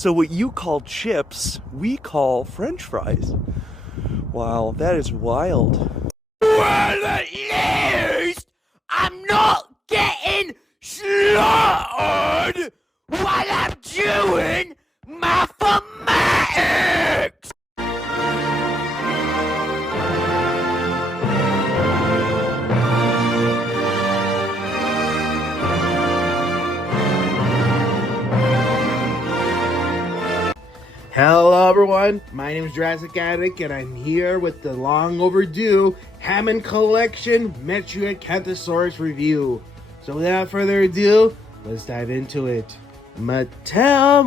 So what you call chips, we call French fries. Wow, that is wild. Well, at least I'm not getting slaughtered while I'm doing mathematics! Hello everyone, my name is Jurassic and I'm here with the long overdue Hammond Collection Metriacanthosaurus review. So without further ado, let's dive into it. Mattel,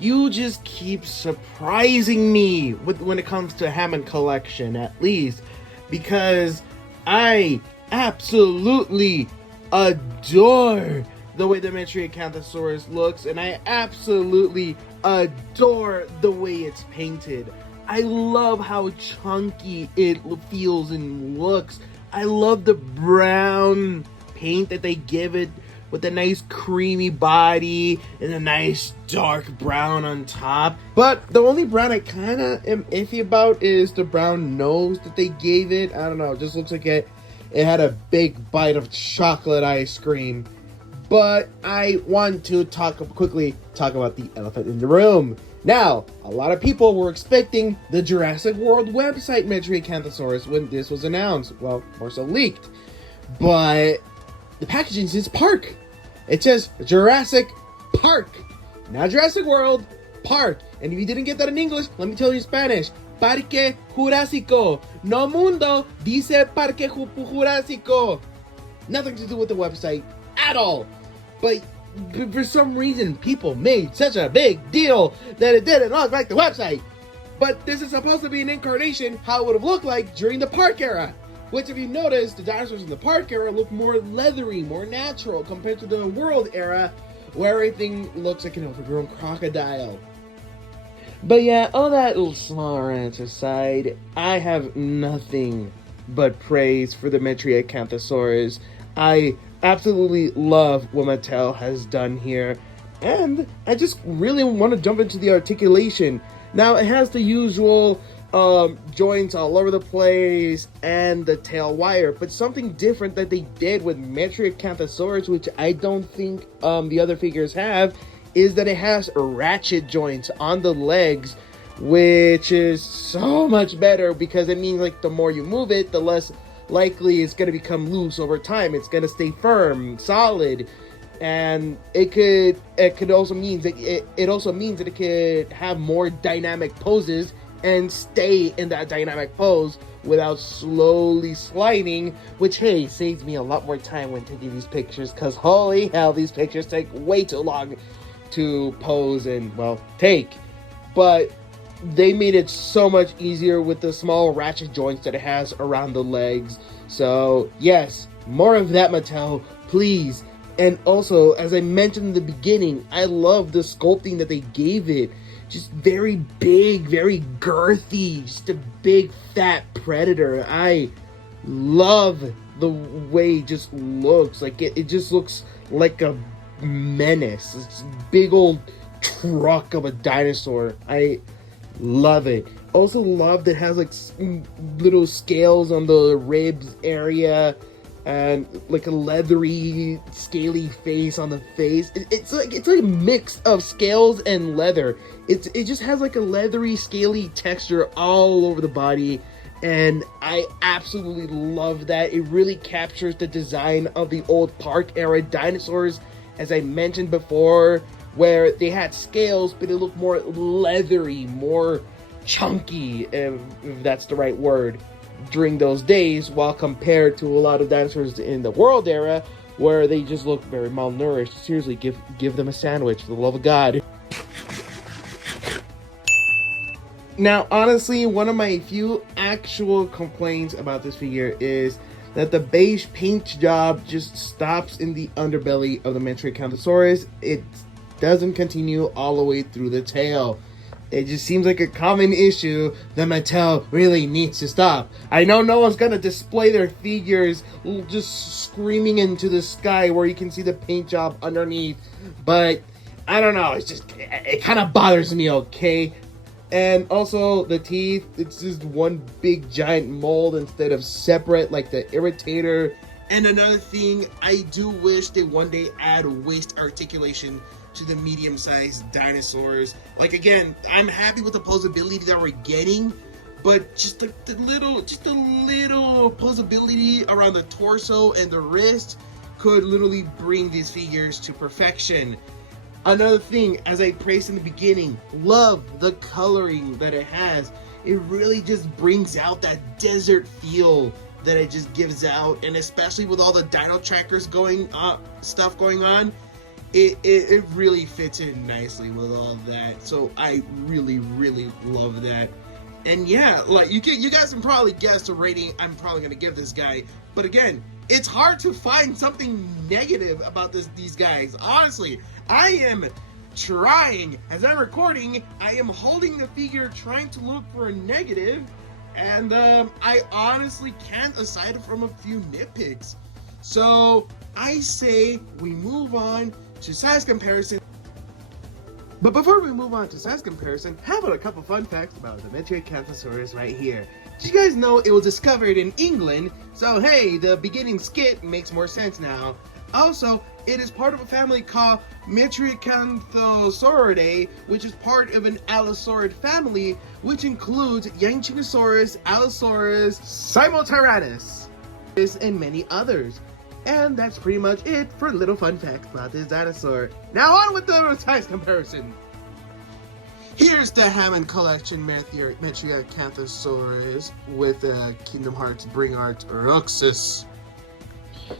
you just keep surprising me when it comes to Hammond Collection, at least, because I absolutely adore the way the Metriacanthosaurus looks, and I absolutely adore the way it's painted. I love how chunky it feels and looks. I love the brown paint that they give it with a nice creamy body and a nice dark brown on top. But the only brown I kind of am iffy about is the brown nose that they gave it. I don't know, it just looks like it had a big bite of chocolate ice cream. But I want to quickly talk about the elephant in the room. Now, a lot of people were expecting the Jurassic World website Metriacanthosaurus when this was announced. Well, more so leaked. But the packaging says Park. It says Jurassic Park. Not Jurassic World, Park. And if you didn't get that in English, let me tell you in Spanish. Parque Jurásico. No mundo dice Parque Jurásico. Nothing to do with the website at all. But for some reason, people made such a big deal that it didn't look like the website. But this is supposed to be an incarnation how it would have looked like during the park era. Which, if you notice, the dinosaurs in the park era look more leathery, more natural compared to the world era, where everything looks like an overgrown crocodile. But yeah, all that little small rant aside, I have nothing but praise for the Metriacanthosaurus. I absolutely love what Mattel has done here, and I just really want to jump into the articulation. Now, it has the usual joints all over the place and the tail wire, but something different that they did with Metriacanthosaurus, which I don't think the other figures have, is that it has ratchet joints on the legs, which is so much better because it means like the more you move it, the less likely it's going to become loose over time. It's going to stay firm, solid, and it also means that it could have more dynamic poses and stay in that dynamic pose without slowly sliding, which, hey, saves me a lot more time when taking these pictures, because holy hell, these pictures take way too long to pose and, well, take. But they made it so much easier with the small ratchet joints that it has around the legs. So yes, more of that, Mattel, please. And also, as I mentioned in the beginning, I love the sculpting that they gave it. Just very big, very girthy, just a big fat predator. I love the way it just looks. Like it just looks like a menace. It's a big old truck of a dinosaur. I love it. Also love that it has like little scales on the ribs area and like a leathery, scaly face on the face. It's like a mix of scales and leather. It just has like a leathery, scaly texture all over the body, and I absolutely love that. It really captures the design of the old park era dinosaurs, as I mentioned before, where they had scales, but it looked more leathery, more chunky, if that's the right word, during those days, while compared to a lot of dinosaurs in the world era, where they just look very malnourished. Seriously, give them a sandwich, for the love of God. Now, honestly, one of my few actual complaints about this figure is that the beige paint job just stops in the underbelly of the Metriacanthosaurus. It doesn't continue all the way through the tail. It just seems like a common issue that Mattel really needs to stop. I know no one's gonna display their figures just screaming into the sky where you can see the paint job underneath, but I don't know. It's just it kind of bothers me. Okay. And also the teeth, it's just one big giant mold instead of separate like the irritator. And another thing, I do wish they one day add waist articulation to the medium-sized dinosaurs. Like again, I'm happy with the posability that we're getting, but just a little posability around the torso and the wrist could literally bring these figures to perfection. Another thing, as I praised in the beginning, love the coloring that it has. It really just brings out that desert feel that it just gives out, and especially with all the dino trackers stuff going on, it really fits in nicely with all that. So I really love that. And yeah, like you guys can probably guess the rating I'm probably gonna give this guy. But again, it's hard to find something negative about these guys. Honestly, I am trying. As I'm recording, I am holding the figure trying to look for a negative, and I honestly can't, aside from a few nitpicks. So I say we move on to size comparison. But before we move on to size comparison, how about a couple fun facts about the Metriacanthosaurus right here? Did you guys know it was discovered in England? So hey, the beginning Skit makes more sense now. Also, it is part of a family called Metriacanthosauridae, which is part of an Allosaurid family, which includes Yanchikosaurus, Allosaurus, Simultyrannus, and many others. And that's pretty much it for little fun facts about this dinosaur. Now on with the size comparison. Here's the Hammond Collection Metriacanthosaurus with Kingdom Hearts Bring Art Roxas.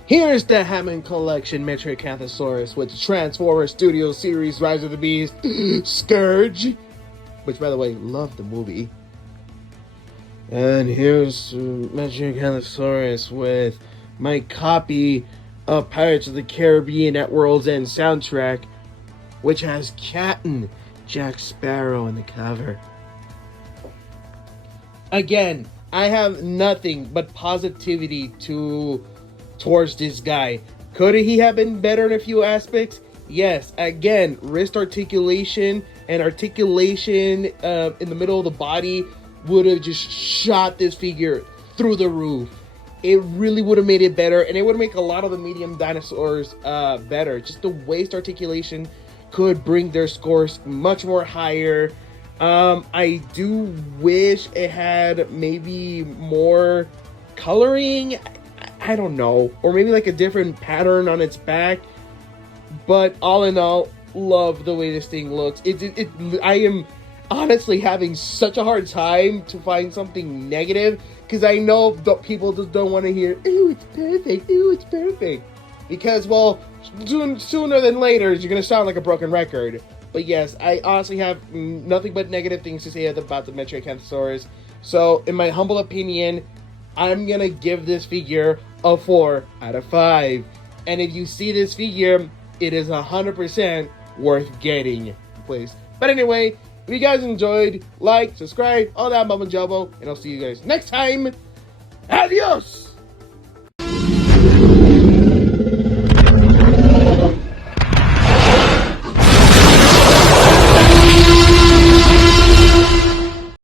Here's the Hammond Collection Metriacanthosaurus with Transformers Studio Series Rise of the Beast Scourge, which by the way, love the movie. And here's Metriacanthosaurus with my copy of Pirates of the Caribbean at World's End soundtrack, which has Captain Jack Sparrow in the cover. Again, I have nothing but positivity towards this guy. Could he have been better in a few aspects? Yes. Again, wrist articulation and articulation in the middle of the body would have just shot this figure through the roof. It really would have made it better, and it would make a lot of the medium dinosaurs better. Just the waist articulation could bring their scores much more higher. I do wish it had maybe more coloring. I don't know, or maybe like a different pattern on its back. But all in all, love the way this thing looks. I am honestly having such a hard time to find something negative, because I know that people just don't want to hear, "Ooh, it's perfect. Ooh, it's perfect." Because, well, sooner than later, you're going to sound like a broken record. But yes, I honestly have nothing but negative things to say about the Metriacanthosaurus. So, in my humble opinion, I'm going to give this figure a 4 out of 5. And if you see this figure, it is 100% worth getting, please. But anyway, if you guys enjoyed, like, subscribe, all that mumbo jumbo, and I'll see you guys next time. Adios!